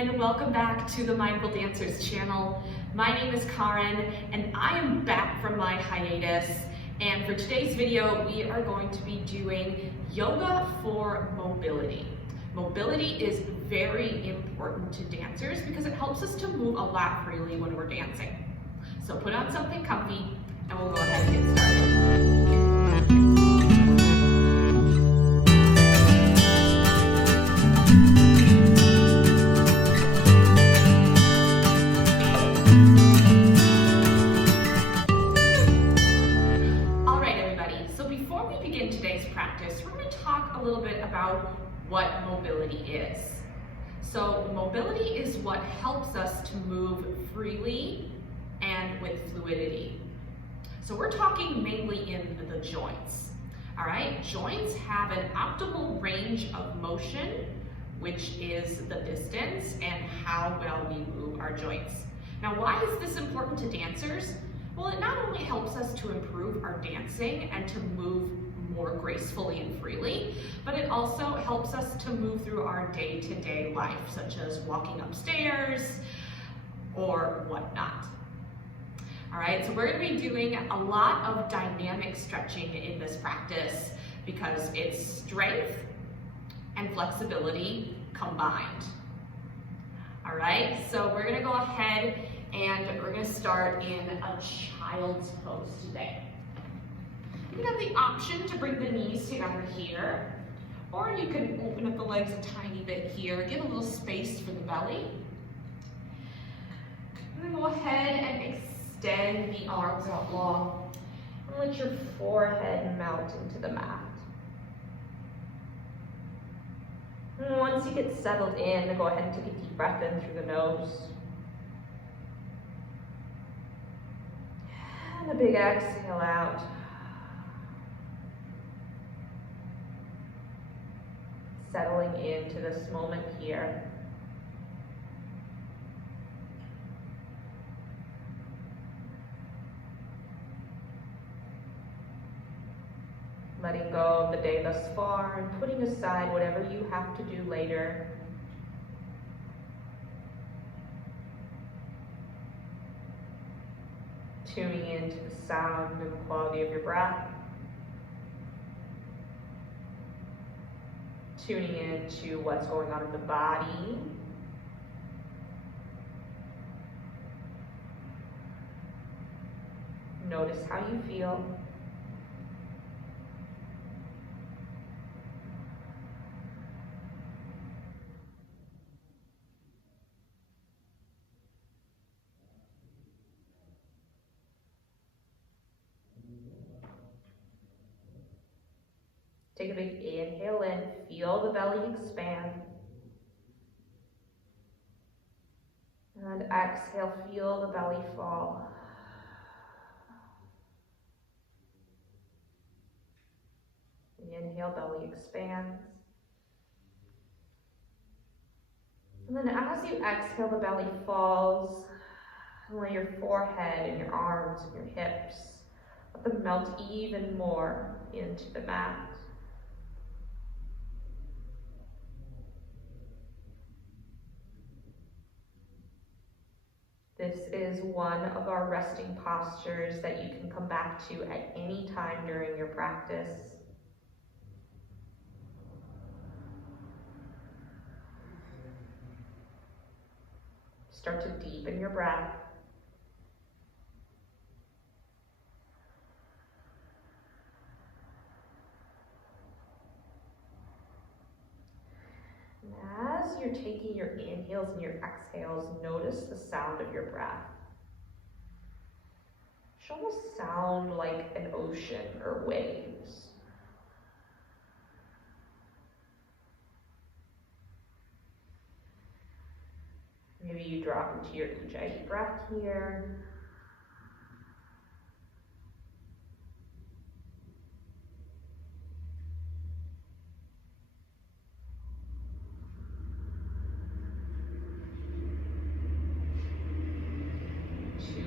and welcome back to the Mindful Dancers channel. My name is Karen and I am back from my hiatus, and for today's video we are going to be doing yoga for mobility. Mobility is very important to dancers because it helps us to move a lot freely when we're dancing. So put on something comfy and we'll go ahead and get started. A little bit about what mobility is. So mobility is what helps us to move freely and with fluidity. So we're talking mainly in the joints. All right, joints have an optimal range of motion, which is the distance and how well we move our joints. Now, why is this important to dancers? Well, it not only helps us to improve our dancing and to move more gracefully and freely, but it also helps us to move through our day-to-day life, such as walking upstairs or whatnot. All right, so we're going to be doing a lot of dynamic stretching in this practice because it's strength and flexibility combined. All right, so we're going to go ahead and we're going to start in a child's pose today. You have the option to bring the knees together here, or you can open up the legs a tiny bit here, give a little space for the belly. And then go ahead and extend the arms out long and let your forehead melt into the mat. And once you get settled in, go ahead and take a deep breath in through the nose. And a big exhale out. Settling into this moment here. Letting go of the day thus far and putting aside whatever you have to do later. Tuning into the sound and the quality of your breath. Tuning into what's going on in the body. Notice how you feel. Take a big inhale in, feel the belly expand. And exhale, feel the belly fall. Inhale, belly expands. And then as you exhale, the belly falls. And let your forehead and your arms and your hips, let them melt even more into the mat. This is one of our resting postures that you can come back to at any time during your practice. Start to deepen your breath. As you're taking your inhales and your exhales, notice the sound of your breath. It should almost sound like an ocean or waves. Maybe you drop into your Ujjayi breath here.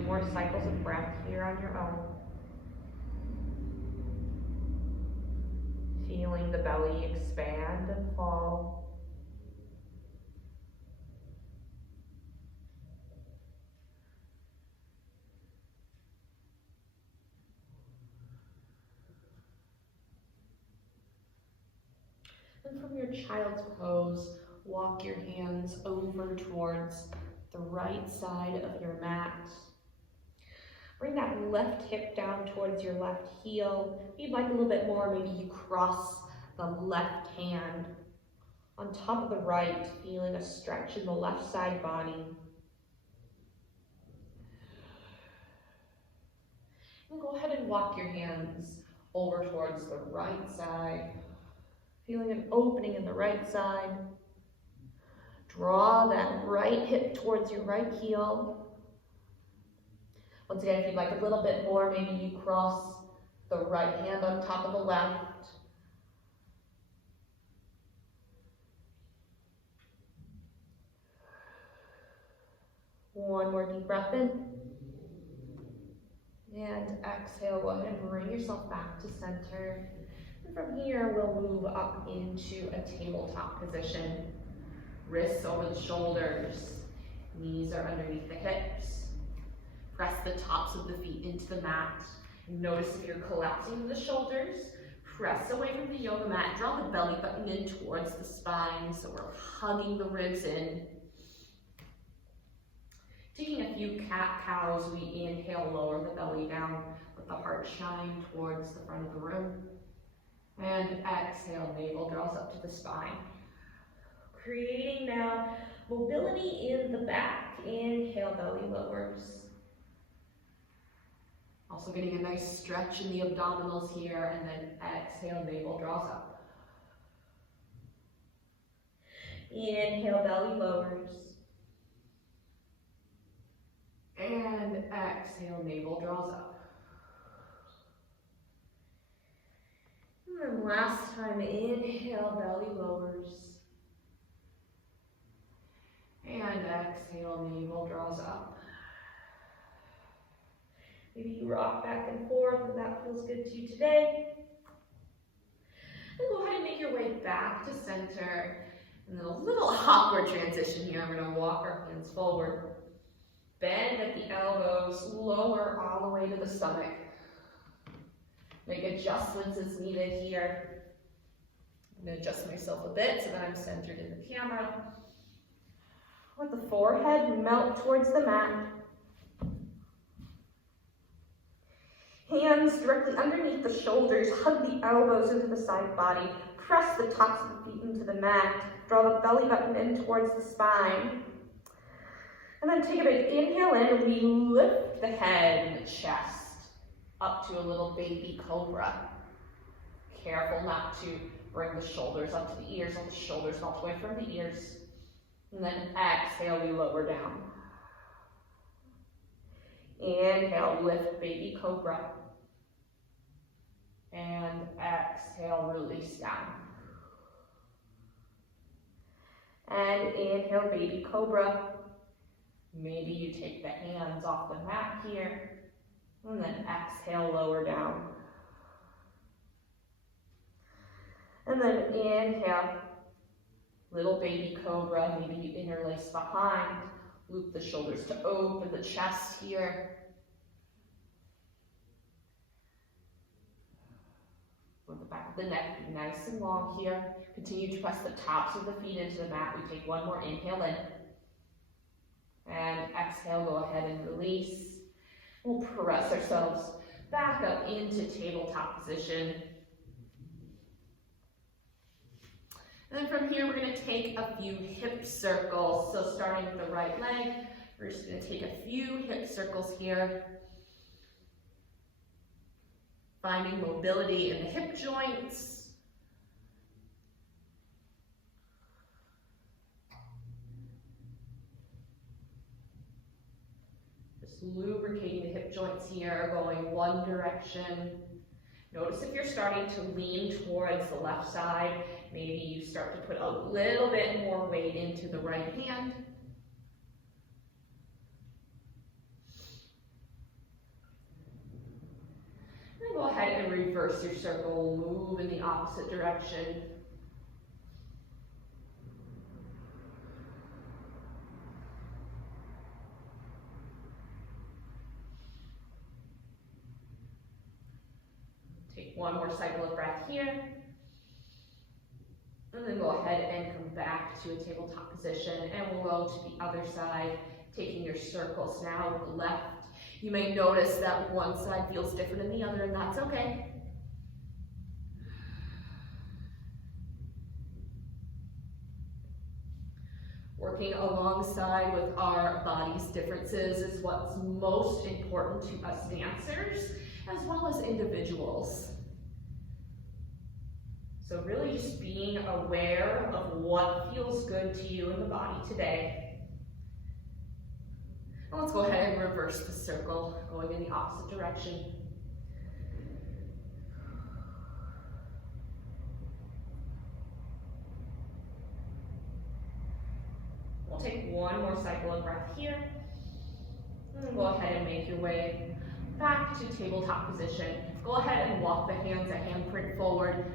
More cycles of breath here on your own. Feeling the belly expand and fall. And from your child's pose, walk your hands over towards the right side of your mat. Bring that left hip down towards your left heel. If you'd like a little bit more, maybe you cross the left hand on top of the right, feeling a stretch in the left side body. And go ahead and walk your hands over towards the right side, feeling an opening in the right side. Draw that right hip towards your right heel. Once again, if you'd like a little bit more, maybe you cross the right hand on top of the left. One more deep breath in. And exhale, go ahead and bring yourself back to center. And from here, we'll move up into a tabletop position. Wrists over the shoulders, knees are underneath the hips. Press the tops of the feet into the mat. Notice if you're collapsing the shoulders, press away from the yoga mat, draw the belly button in towards the spine, so we're hugging the ribs in. Taking a few cat-cows, we inhale, lower the belly down, let the heart shine towards the front of the room. And exhale, navel draws up to the spine. Creating now mobility in the back. Inhale, belly lowers. Also getting a nice stretch in the abdominals here, and then exhale, navel draws up. Inhale, belly lowers. And exhale, navel draws up. And then last time, inhale, belly lowers. And exhale, navel draws up. Maybe you rock back and forth if that feels good to you today. And go ahead and make your way back to center. And then a little awkward transition here. We're going to walk our hands forward. Bend at the elbows, lower all the way to the stomach. Make adjustments as needed here. I'm going to adjust myself a bit so that I'm centered in the camera. Let the forehead melt towards the mat. Hands directly underneath the shoulders, hug the elbows into the side body. Press the tops of the feet into the mat. Draw the belly button in towards the spine. And then take a big inhale in, and we lift the head and the chest up to a little baby cobra. Careful not to bring the shoulders up to the ears, let the shoulders melt away from the ears. And then exhale, we lower down. Inhale, lift baby cobra. And exhale, release down. And inhale, baby cobra. Maybe you take the hands off the mat here. And then exhale, lower down. And then inhale, little baby cobra. Maybe you interlace behind. Loop the shoulders to open the chest here. With the back of the neck, be nice and long here. Continue to press the tops of the feet into the mat. We take one more inhale in. And exhale, go ahead and release. We'll press ourselves back up into tabletop position. And then from here, we're going to take a few hip circles. So starting with the right leg, we're just going to take a few hip circles here. Finding mobility in the hip joints. Just lubricating the hip joints here, going one direction. Notice if you're starting to lean towards the left side, maybe you start to put a little bit more weight into the right hand. And go ahead and reverse your circle, move in the opposite direction. Take one more cycle of breath here. And then go ahead and come back to a tabletop position, and we'll go to the other side, taking your circles now with the left. You may notice that one side feels different than the other, and that's okay. Working alongside with our body's differences is what's most important to us dancers, as well as individuals. So really just being aware of what feels good to you in the body today. And let's go ahead and reverse the circle, going in the opposite direction. We'll take one more cycle of breath here. And then go ahead and make your way back to tabletop position. Go ahead and walk the hands a handprint forward.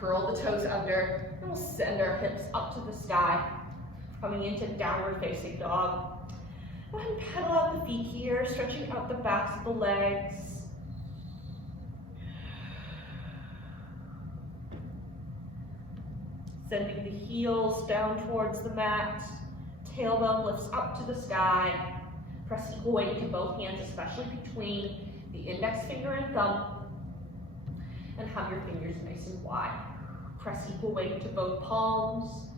Curl the toes under, and we'll send our hips up to the sky. Coming into downward facing dog. Go ahead and pedal out the feet here, stretching out the backs of the legs. Sending the heels down towards the mat. Tailbone lifts up to the sky. Press equal weight to both hands, especially between the index finger and thumb. And hug your fingers nice and wide. Press equal weight to both palms.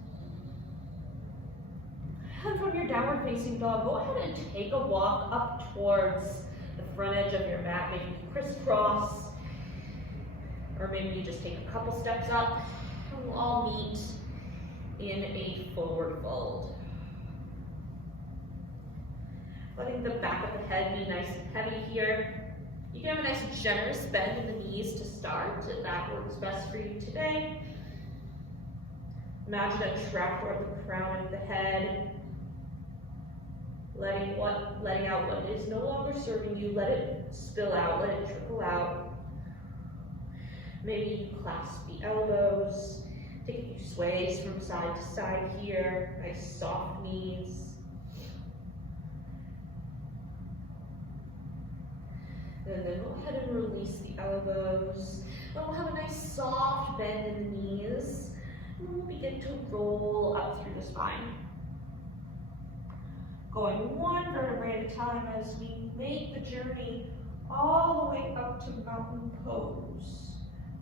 And from your downward facing dog, go ahead and take a walk up towards the front edge of your mat. Maybe you crisscross, or maybe you just take a couple steps up, and we'll all meet in a forward fold. Letting the back of the head be nice and heavy here. You can have a nice generous bend in the knees to start, if that works best for you today. Imagine a tractor of the crown of the head. Letting out what is no longer serving you. Let it spill out, let it trickle out. Maybe you clasp the elbows. Take a few sways from side to side here. Nice soft knees. And then go ahead and release the elbows. And we'll have a nice soft bend in the knees. And we'll begin to roll up through the spine. Going one vertebrae at a time as we make the journey all the way up to mountain pose.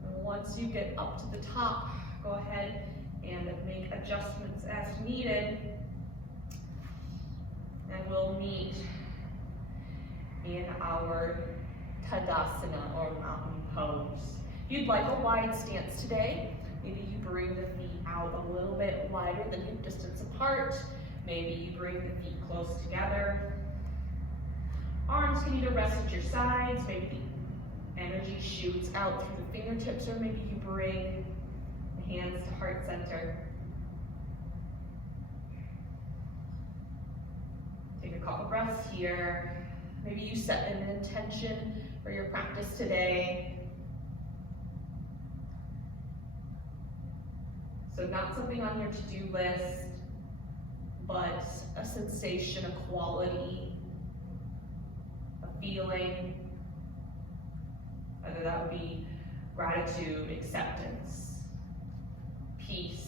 And once you get up to the top, go ahead and make adjustments as needed. And we'll meet in our Tadasana, or mountain pose. If you'd like a wide stance today, maybe you bring the feet out a little bit wider than hip distance apart. Maybe you bring the feet close together. Arms can either rest at your sides, maybe the energy shoots out through the fingertips, or maybe you bring the hands to heart center. Take a couple breaths here. Maybe you set an intention for your practice today. So not something on your to-do list, but a sensation, a quality, a feeling, whether that would be gratitude, acceptance, peace.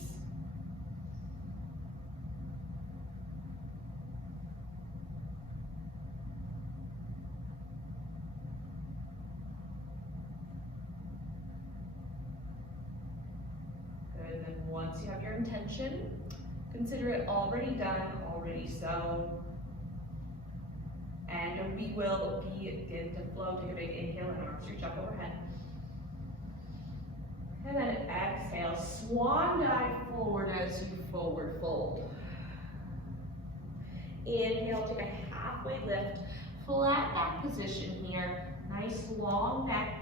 And then once you have your intention, consider it already done, already so. And we will begin to flow. Take a big inhale and arms reach up overhead. And then exhale, swan dive forward as you forward fold. Inhale, take a halfway lift, flat back position here, nice long neck.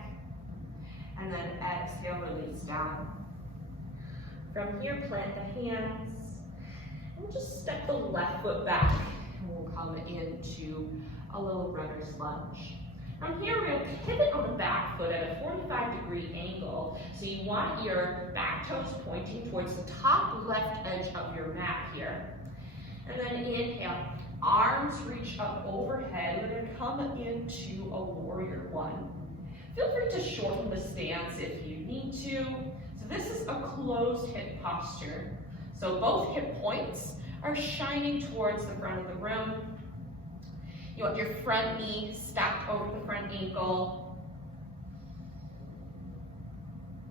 And then exhale, release down. From here, plant the hands. We'll just step the left foot back, and we'll come into a little runner's lunge. From here, we'll pivot on the back foot at a 45-degree angle. So you want your back toes pointing towards the top left edge of your mat here. And then inhale, arms reach up overhead. We're gonna come into a warrior one. Feel free to shorten the stance if you need to. So this is a closed hip posture. So both hip points are shining towards the front of the room. You want your front knee stacked over the front ankle.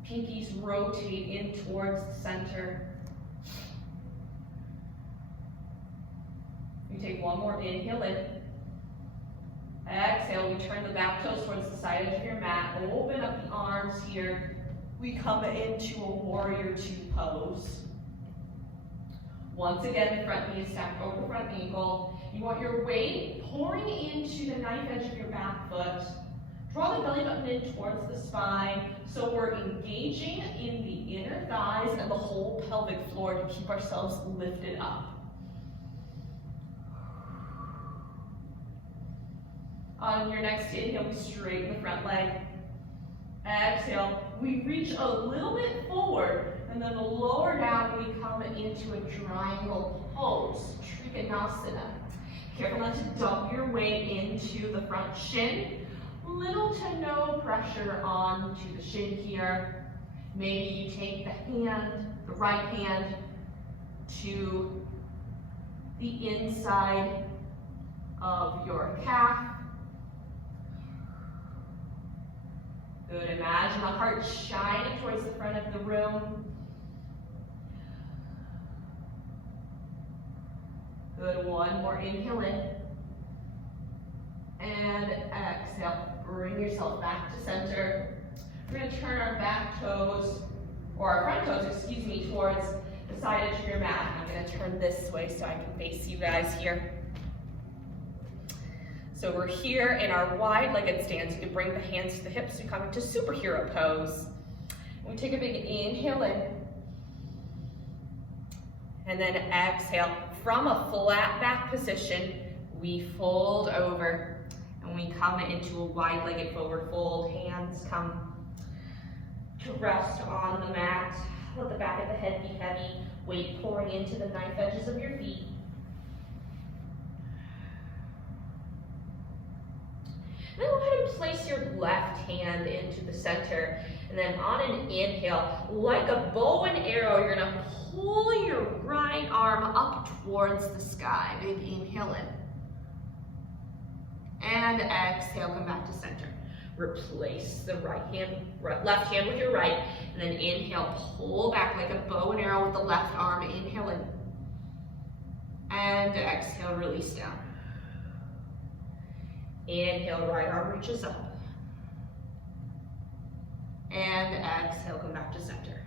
Pinkies rotate in towards the center. You take one more inhale in. Exhale, we turn the back toes towards the side edge of your mat. Open up the arms here. We come into a warrior two pose. Once again, the front knee is stacked over the front ankle. You want your weight pouring into the knife edge of your back foot. Draw the belly button in towards the spine. So we're engaging in the inner thighs and the whole pelvic floor to keep ourselves lifted up. On your next inhale, we straighten the front leg. Exhale, we reach a little bit forward, and then the lower down, we come into a triangle pose, Trikonasana. Careful not to dump your weight into the front shin. Little to no pressure onto the shin here. Maybe you take the right hand to the inside of your calf. Good, imagine the heart shining towards the front of the room. Good, one more inhale in. And exhale, bring yourself back to center. We're gonna turn our back toes, or our front toes, excuse me, towards the side edge of your mat. I'm gonna turn this way so I can face you guys here. So we're here in our wide-legged stance. You can bring the hands to the hips. We come into superhero pose. We take a big inhale in. And then exhale. From a flat back position, we fold over. And we come into a wide-legged forward fold. Hands come to rest on the mat. Let the back of the head be heavy. Weight pouring into the knife edges of your feet. Then go ahead and place your left hand into the center. And then on an inhale, like a bow and arrow, you're gonna pull your right arm up towards the sky. Big inhale in. And exhale, come back to center. Replace the left hand with your right. And then inhale, pull back like a bow and arrow with the left arm. Inhale in. And exhale, release down. Inhale, right arm reaches up. And exhale, come back to center.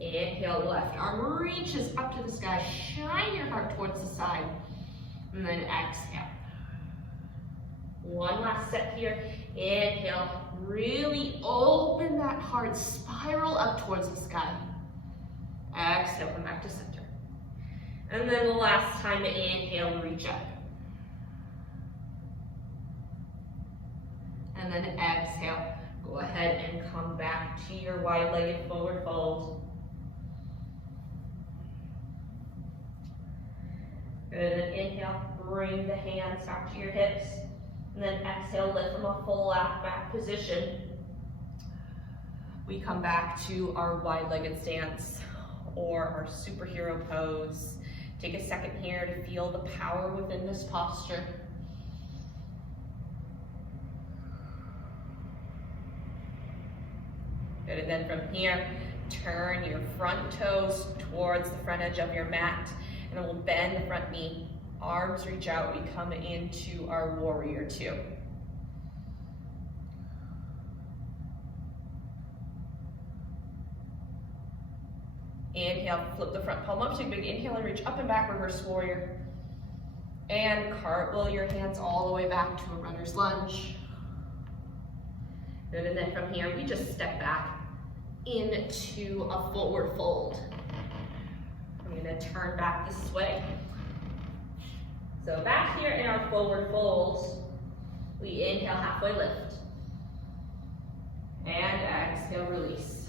Inhale, left arm reaches up to the sky. Shine your heart towards the side. And then exhale. One last step here. Inhale, really open that heart, spiral up towards the sky. Exhale, come back to center. And then the last time to inhale, reach up. And then exhale, go ahead and come back to your wide-legged forward fold. Good, and inhale, bring the hands back to your hips. And then exhale, lift from a full back position. We come back to our wide-legged stance or our superhero pose. Take a second here to feel the power within this posture. Good, and then from here, turn your front toes towards the front edge of your mat, and then we'll bend the front knee. Arms reach out, we come into our warrior two. Inhale, flip the front palm up, take a big inhale and reach up and back, reverse warrior. And cartwheel your hands all the way back to a runner's lunge. Good, and then from here, we just step back into a forward fold. I'm gonna turn back this way. So back here in our forward folds, we inhale, halfway lift. And exhale, release.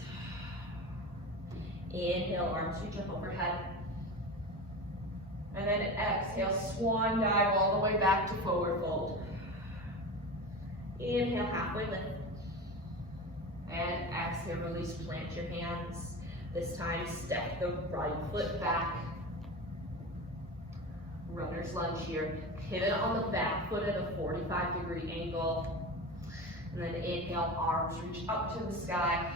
Inhale, arms reach up overhead. And then exhale, swan dive all the way back to forward fold. Inhale, halfway lift. And exhale, release, plant your hands. This time, step the right foot back. Runner's lunge here. Pivot on the back foot at a 45-degree angle. And then inhale, arms reach up to the sky.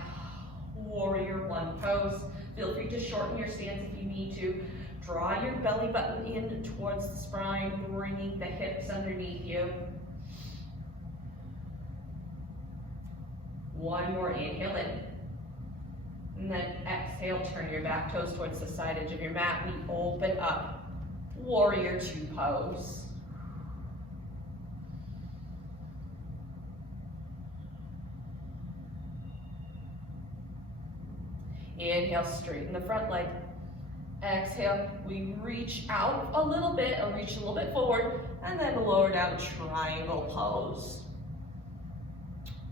Warrior one pose. Feel free to shorten your stance if you need to. Draw your belly button in towards the spine, bringing the hips underneath you. One more inhale in. And then exhale, turn your back toes towards the side edge of your mat. We open up. Warrior two pose. Inhale, straighten the front leg. Exhale, we reach out a little bit, or reach a little bit forward, and then lower down, triangle pose.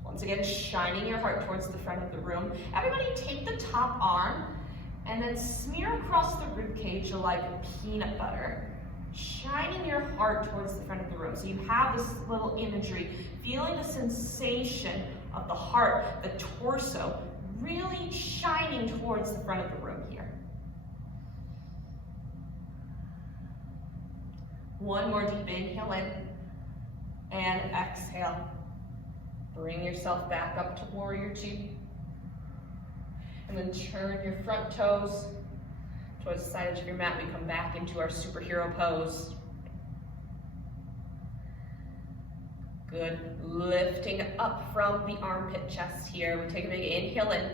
Once again, shining your heart towards the front of the room. Everybody take the top arm and then smear across the rib cage like peanut butter. Shining your heart towards the front of the room. So you have this little imagery, feeling the sensation of the heart, the torso, really shining towards the front of the room here. One more deep inhale in, and exhale. Bring yourself back up to warrior two. And then turn your front toes towards the side edge of your mat. We come back into our superhero pose. Good. Lifting up from the armpit chest here. We take a big inhale in.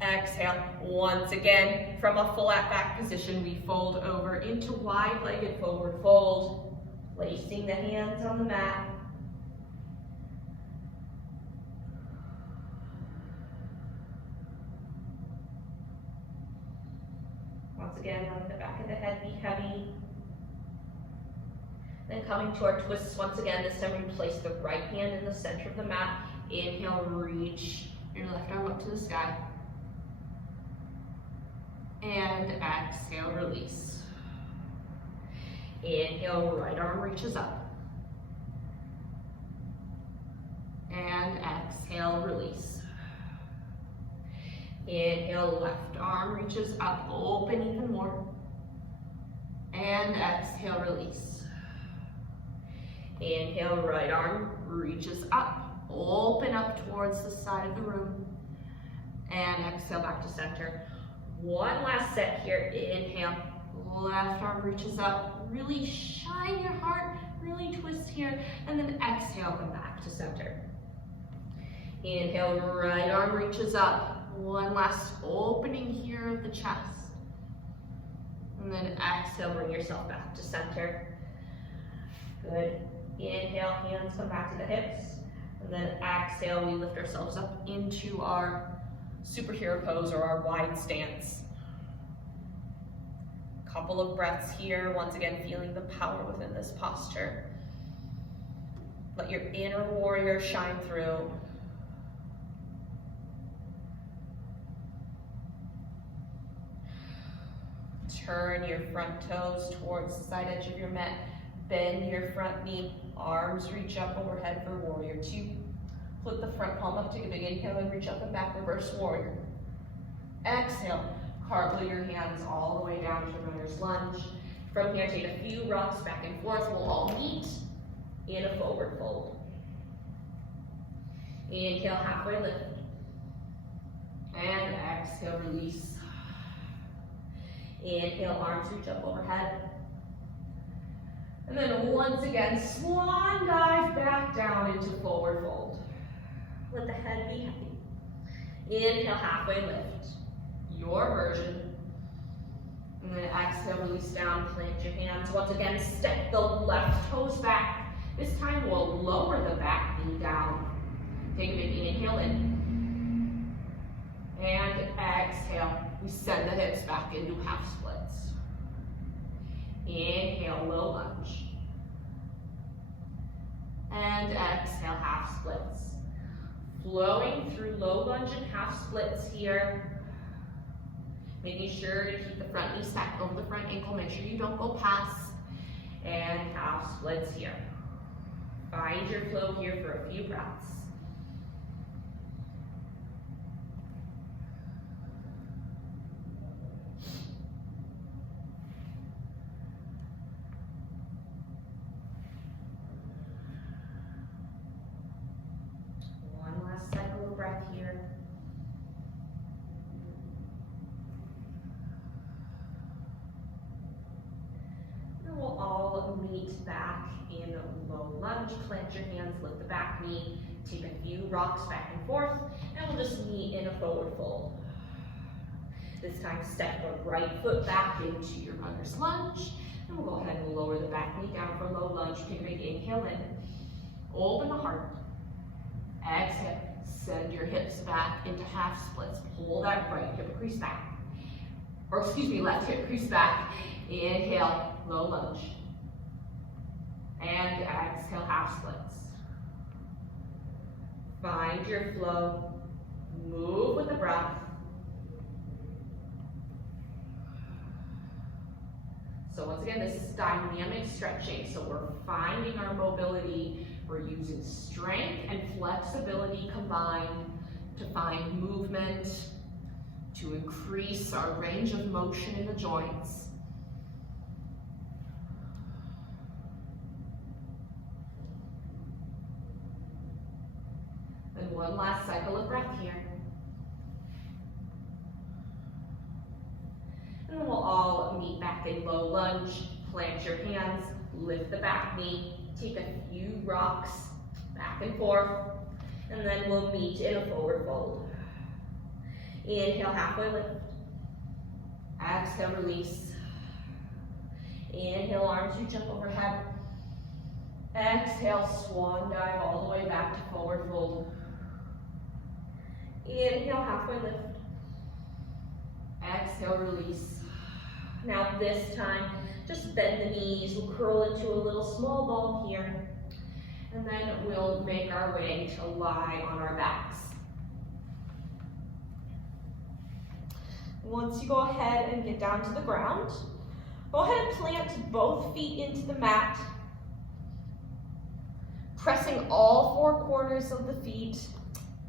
Exhale. Once again, from a flat back position, we fold over into wide-legged forward fold, placing the hands on the mat. Once again, letting the back of the head be heavy. Then coming to our twists once again. This time we place the right hand in the center of the mat. Inhale, reach your left arm up to the sky. And exhale, release. Inhale, right arm reaches up. And exhale, release. Inhale, left arm reaches up, open even more. And exhale, release. Inhale, right arm reaches up, open up towards the side of the room. And exhale, back to center. One last set here. Inhale, left arm reaches up, really shine your heart, really twist here. And then exhale, come back to center. Inhale, right arm reaches up. One last opening here of the chest. And then exhale, bring yourself back to center. Good. Inhale, hands come back to the hips. And then exhale, we lift ourselves up into our superhero pose or our wide stance. Couple of breaths here. Once again, feeling the power within this posture. Let your inner warrior shine through. Turn your front toes towards the side edge of your mat. Bend your front knee. Arms reach up overhead for warrior two. Flip the front palm up, take a big inhale and reach up and back, reverse warrior. Exhale, cartwheel your hands all the way down to runner's lunge. From here, take a few rocks back and forth. We'll all meet in a forward fold. Inhale, halfway lift. And exhale, release. Inhale, arms reach up overhead. And then once again, swan dive back down into forward fold. Let the head be heavy. Inhale, halfway lift. Your version. And then exhale, release down, plant your hands. Once again, step the left toes back. This time we'll lower the back knee down. Take a big inhale in. And exhale. We send the hips back into half splits. Inhale, low lunge. And exhale, half splits. Flowing through low lunge and half splits here. Making sure to keep the front knee stacked over the front ankle. Make sure you don't go past. And half splits here. Find your flow here for a few breaths. will meet back in low lunge. Plant your hands, lift the back knee, take a few rocks back and forth, and we'll just meet in a forward fold. This time, step the right foot back into your runner's lunge, and we'll go ahead and lower the back knee down for low lunge. Take a big inhale in, open the heart, exhale, send your hips back into half splits. Pull that right hip crease back, or excuse me, left hip crease back. Inhale, low lunge, and exhale, half splits. Find your flow, move with the breath. So once again, this is dynamic stretching. So we're finding our mobility. We're using strength and flexibility combined to find movement, to increase our range of motion in the joints. Then one last cycle of breath here. And then we'll all meet back in low lunge. Plant your hands, lift the back knee, take a few rocks back and forth, and then we'll meet in a forward fold. Inhale, halfway lift. Exhale, release. Inhale, arms reach up overhead. Exhale, swan dive all the way back to forward fold. Inhale, halfway lift. Exhale, release. Now this time, just bend the knees. We'll curl into a little small ball here. And then we'll make our way to lie on our backs. Once you go ahead and get down to the ground, go ahead and plant both feet into the mat, pressing all four corners of the feet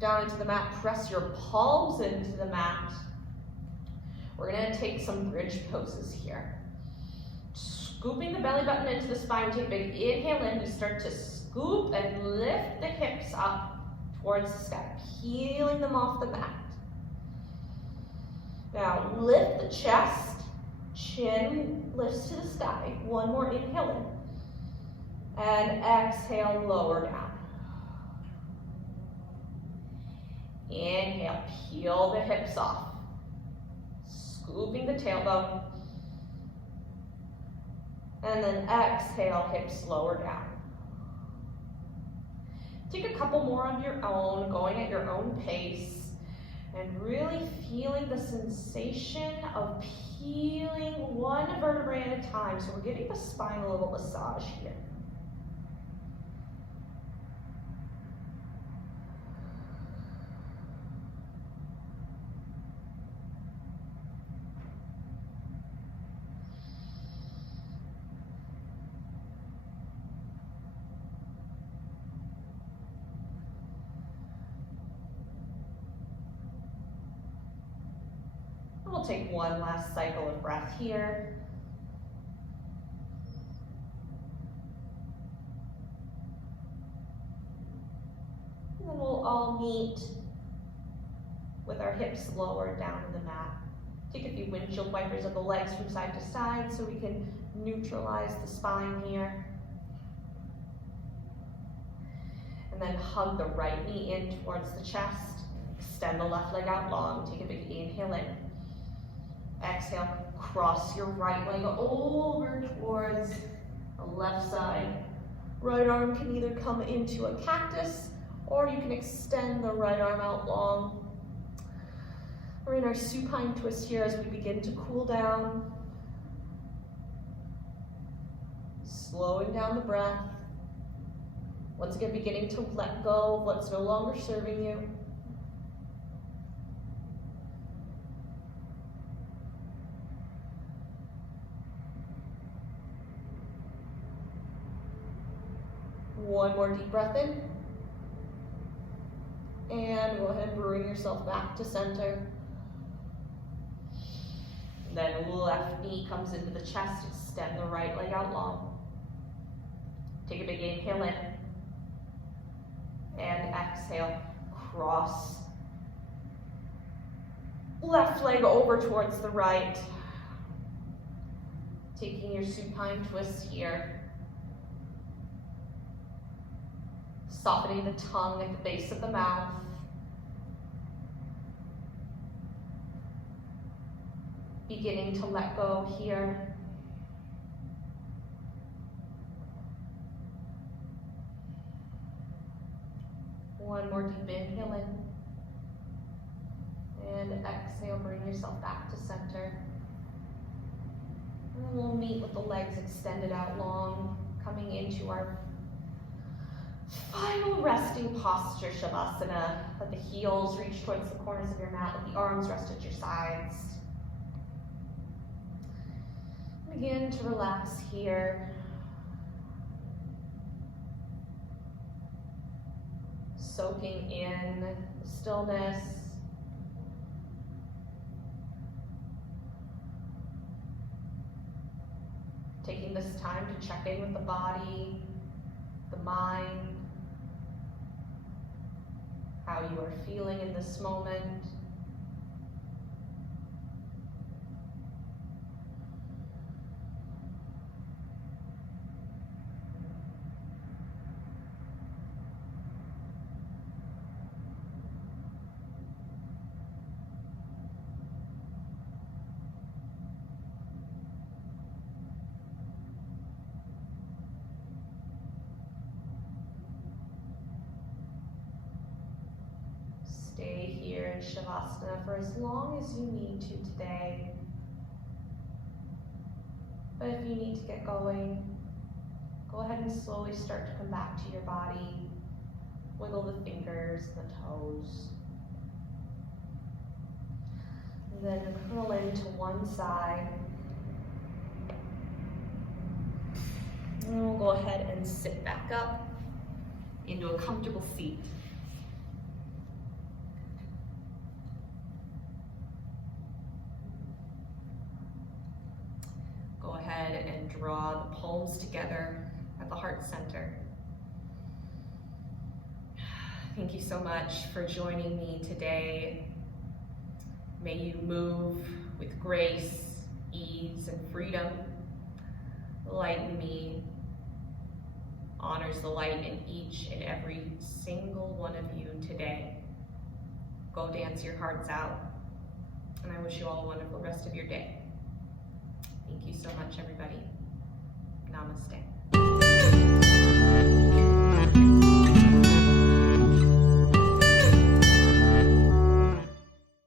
down into the mat. Press your palms into the mat. We're gonna take some bridge poses here. Scooping the belly button into the spine, take a big inhale in. We start to scoop and lift the hips up towards the sky, peeling them off the mat. Now lift the chest, chin lifts to the sky. One more inhale in. And exhale, lower down. Inhale, peel the hips off. Scooping the tailbone. And then exhale, hips lower down. Take a couple more on your own, going at your own pace, and really feeling the sensation of peeling one vertebrae at a time. So we're giving the spine a little massage here. We'll take one last cycle of breath here. And then we'll all meet with our hips lowered down to the mat. Take a few windshield wipers of the legs from side to side so we can neutralize the spine here. And then hug the right knee in towards the chest. Extend the left leg out long. Take a big inhale in. Exhale, cross your right leg over towards the left side. Right arm can either come into a cactus or you can extend the right arm out long. We're in our supine twist here as we begin to cool down. Slowing down the breath. Once again, beginning to let go of what's no longer serving you. One more deep breath in. And go ahead and bring yourself back to center. Then left knee comes into the chest. Extend the right leg out long. Take a big inhale in. And exhale, cross. Left leg over towards the right. Taking your supine twist here. Softening the tongue at the base of the mouth. Beginning to let go here. One more deep inhale in. And exhale, bring yourself back to center. And we'll meet with the legs extended out long, coming into our final resting posture, Shavasana. Let the heels reach towards the corners of your mat. Let the arms rest at your sides. Begin to relax here. Soaking in the stillness. Taking this time to check in with the body, the mind, how you are feeling in this moment. Stay here in Shavasana for as long as you need to today. But if you need to get going, go ahead and slowly start to come back to your body. Wiggle the fingers, the toes. And then curl into one side. And we'll go ahead and sit back up into a comfortable seat. Go ahead and draw the palms together at the heart center. Thank you so much for joining me today. May you move with grace, ease, and freedom. The light in me honors the light in each and every single one of you today. Go dance your hearts out, and I wish you all a wonderful rest of your day. Thank you so much, everybody. Namaste.